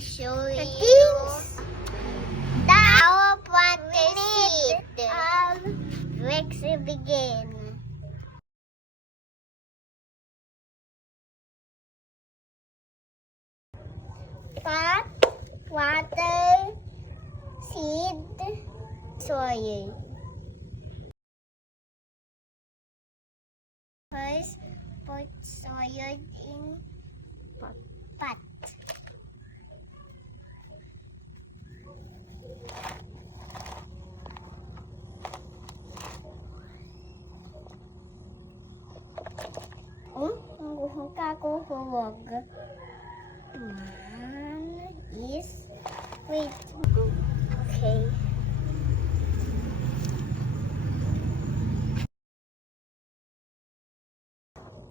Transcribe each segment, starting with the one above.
show you our practice let's begin. Pot, water, seed, soil. First, put soil in pot. Ang kakuhuwag. One is wait. Okay.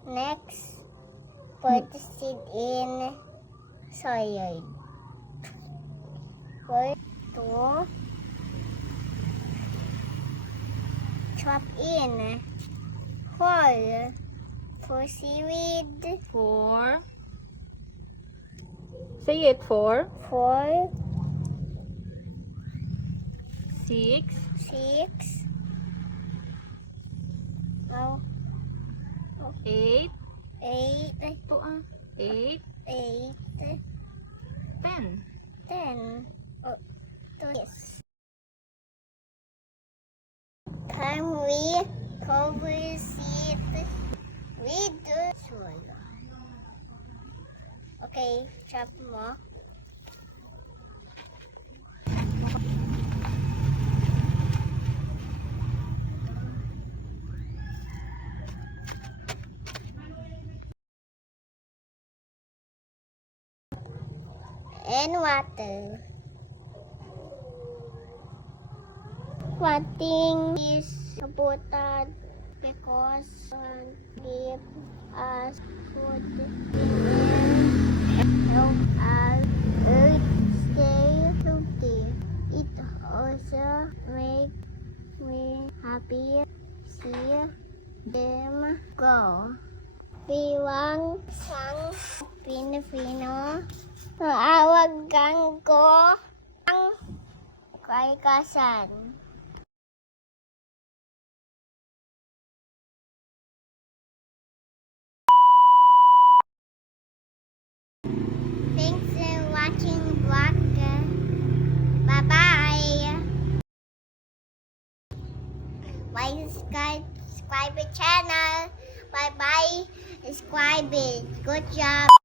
Next, put the seed in soil. Put to chop in hole for seaweed. Four. Say it. 4, 4, 6, 6. Oh, 8. 8, Ito 8, 8, 10. 10. Oh, yes. Time we cover it with the soil. Okay, chop mo. And water. Planting is important because give us food and help us earth stay healthy. It also makes me happy see them grow. Bilang sang Pilipino, maawagan ko ang kalikasan. Thanks for watching vlog. Bye-bye. Subscribe the channel. Bye-bye. Subscribe it. Good job.